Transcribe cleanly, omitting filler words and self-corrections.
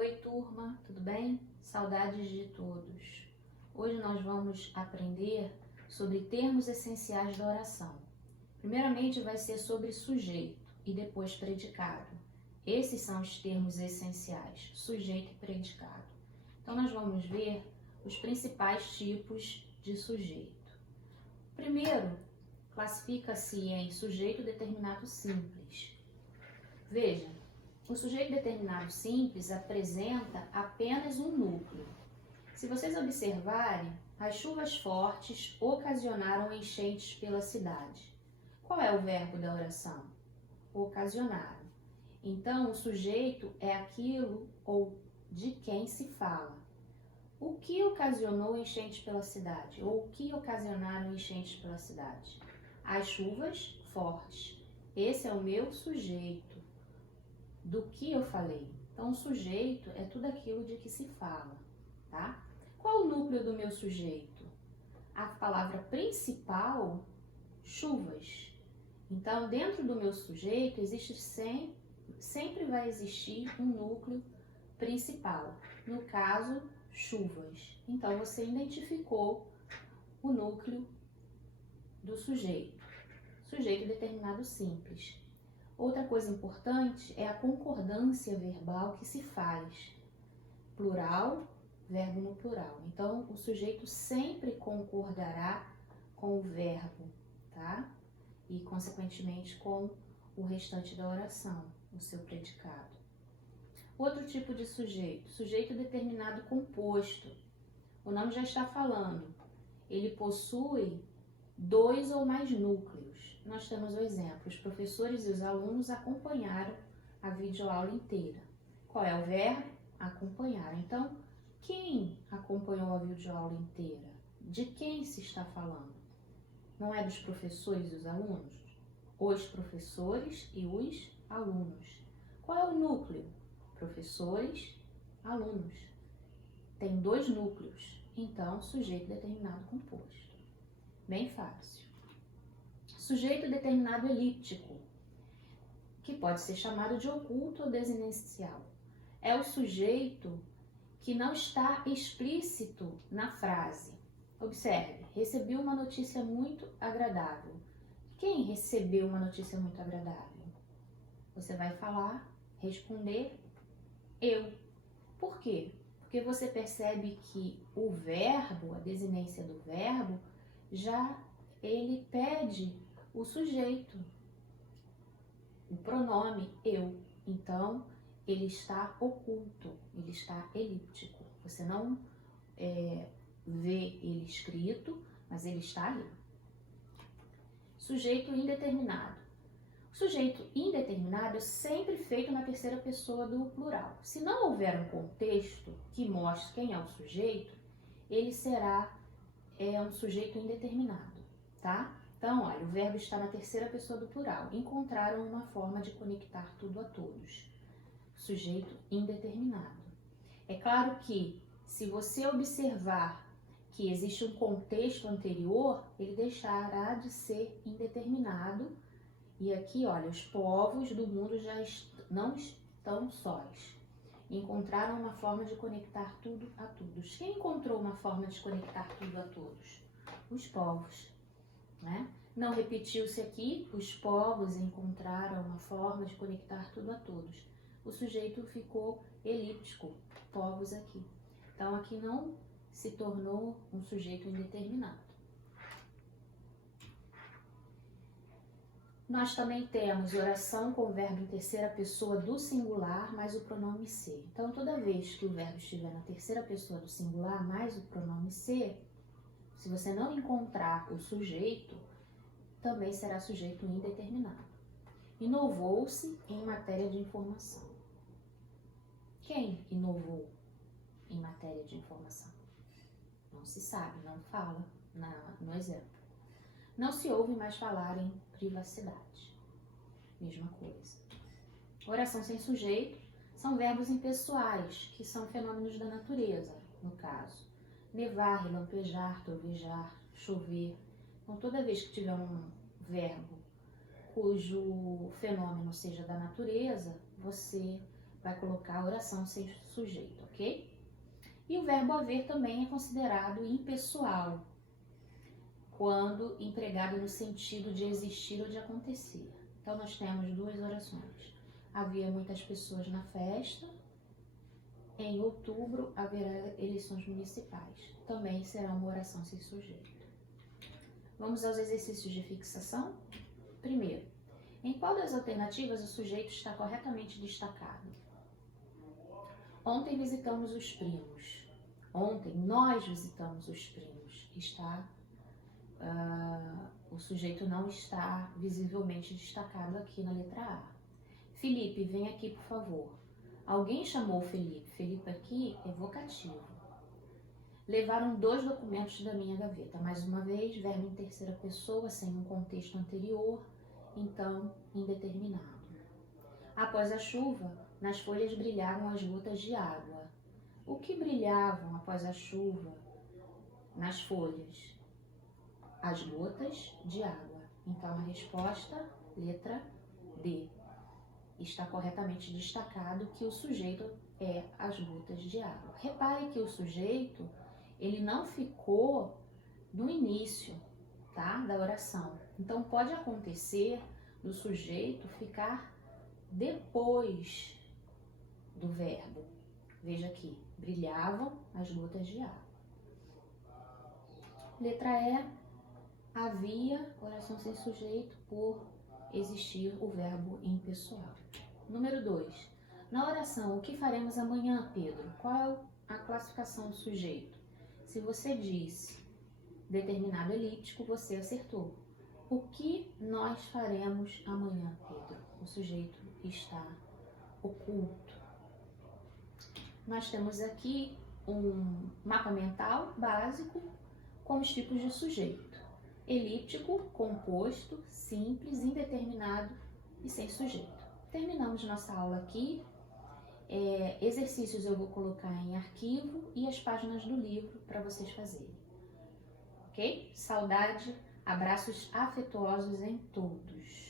Oi, turma, tudo bem? Saudades de todos. Hoje nós vamos aprender sobre termos essenciais da oração. Primeiramente vai ser sobre sujeito e depois predicado. Esses são os termos essenciais, sujeito e predicado. Então nós vamos ver os principais tipos de sujeito. Primeiro, classifica-se em sujeito determinado simples. Veja, o sujeito determinado simples apresenta apenas um núcleo. Se vocês observarem, as chuvas fortes ocasionaram enchentes pela cidade. Qual é o verbo da oração? Ocasionaram. Então, o sujeito é aquilo ou de quem se fala. O que ocasionou enchentes pela cidade? Ou o que ocasionaram enchentes pela cidade? As chuvas fortes. Esse é o meu sujeito. Do que eu falei. Então, o sujeito é tudo aquilo de que se fala, tá? Qual o núcleo do meu sujeito? A palavra principal, chuvas. Então, dentro do meu sujeito, existe sempre vai existir um núcleo principal. No caso, chuvas. Então, você identificou o núcleo do sujeito. Sujeito determinado simples. Outra coisa importante é a concordância verbal que se faz. Plural, verbo no plural. Então, o sujeito sempre concordará com o verbo, tá? E, consequentemente, com o restante da oração, o seu predicado. Outro tipo de sujeito, sujeito determinado composto. O nome já está falando. Ele possui 2 ou mais núcleos. Nós temos o exemplo, os professores e os alunos acompanharam a videoaula inteira. Qual é o verbo? Acompanhar. Então, quem acompanhou a videoaula inteira? De quem se está falando? Não é dos professores e dos alunos? Os professores e os alunos. Qual é o núcleo? Professores, alunos. Tem 2 núcleos. Então, sujeito determinado composto. Bem fácil. Sujeito determinado elíptico, que pode ser chamado de oculto ou desinencial. É o sujeito que não está explícito na frase. Observe, recebi uma notícia muito agradável. Quem recebeu uma notícia muito agradável? Você vai falar, responder, eu. Por quê? Porque você percebe que o verbo, a desinência do verbo, já ele pede o sujeito, o pronome eu. Então, ele está oculto, ele está elíptico. Você não vê ele escrito, mas ele está ali. Sujeito indeterminado. O sujeito indeterminado é sempre feito na terceira pessoa do plural. Se não houver um contexto que mostre quem é o sujeito, ele será um sujeito indeterminado, tá? Então, olha, o verbo está na terceira pessoa do plural. Encontraram uma forma de conectar tudo a todos. Sujeito indeterminado. É claro que, se você observar que existe um contexto anterior, ele deixará de ser indeterminado. E aqui, olha, os povos do mundo já não estão sós. Encontraram uma forma de conectar tudo a todos. Quem encontrou uma forma de conectar tudo a todos? Os povos, né? Não repetiu-se aqui, os povos encontraram uma forma de conectar tudo a todos. O sujeito ficou elíptico, povos aqui. Então, aqui não se tornou um sujeito indeterminado. Nós também temos oração com o verbo em terceira pessoa do singular, mais o pronome ser. Então, toda vez que o verbo estiver na terceira pessoa do singular, mais o pronome ser, se você não encontrar o sujeito, também será sujeito indeterminado. Inovou-se em matéria de informação. Quem inovou em matéria de informação? Não se sabe, não fala no exemplo. Não se ouve mais falar em privacidade. Mesma coisa. Oração sem sujeito são verbos impessoais, que são fenômenos da natureza, no caso. Nevar, relampejar, trovejar, chover. Então, toda vez que tiver um verbo cujo fenômeno seja da natureza, você vai colocar a oração sem sujeito, ok? E o verbo haver também é considerado impessoal, quando empregado no sentido de existir ou de acontecer. Então, nós temos duas orações. Havia muitas pessoas na festa. Em outubro, haverá eleições municipais. Também será uma oração sem sujeito. Vamos aos exercícios de fixação? Primeiro, em qual das alternativas o sujeito está corretamente destacado? Ontem visitamos os primos. Ontem nós visitamos os primos. O sujeito não está visivelmente destacado aqui na letra A. Felipe, vem aqui, por favor. Alguém chamou Felipe. Felipe aqui é vocativo. Levaram 2 documentos da minha gaveta. Mais uma vez, verbo em terceira pessoa, sem um contexto anterior, então indeterminado. Após a chuva, nas folhas brilhavam as gotas de água. O que brilhavam após a chuva nas folhas? As gotas de água. Então, a resposta, letra D. Está corretamente destacado que o sujeito é as gotas de água. Repare que o sujeito, ele não ficou no início, tá, da oração. Então, pode acontecer do sujeito ficar depois do verbo. Veja aqui, brilhavam as gotas de água. Letra E, havia oração sem sujeito por existir o verbo impessoal. Número 2. Na oração, o que faremos amanhã, Pedro? Qual é a classificação do sujeito? Se você disse determinado elíptico, você acertou. O que nós faremos amanhã, Pedro? O sujeito está oculto. Nós temos aqui um mapa mental básico com os tipos de sujeito. Elíptico, composto, simples, indeterminado e sem sujeito. Terminamos nossa aula aqui. Exercícios eu vou colocar em arquivo e as páginas do livro para vocês fazerem. Ok? Saudade, abraços afetuosos em todos.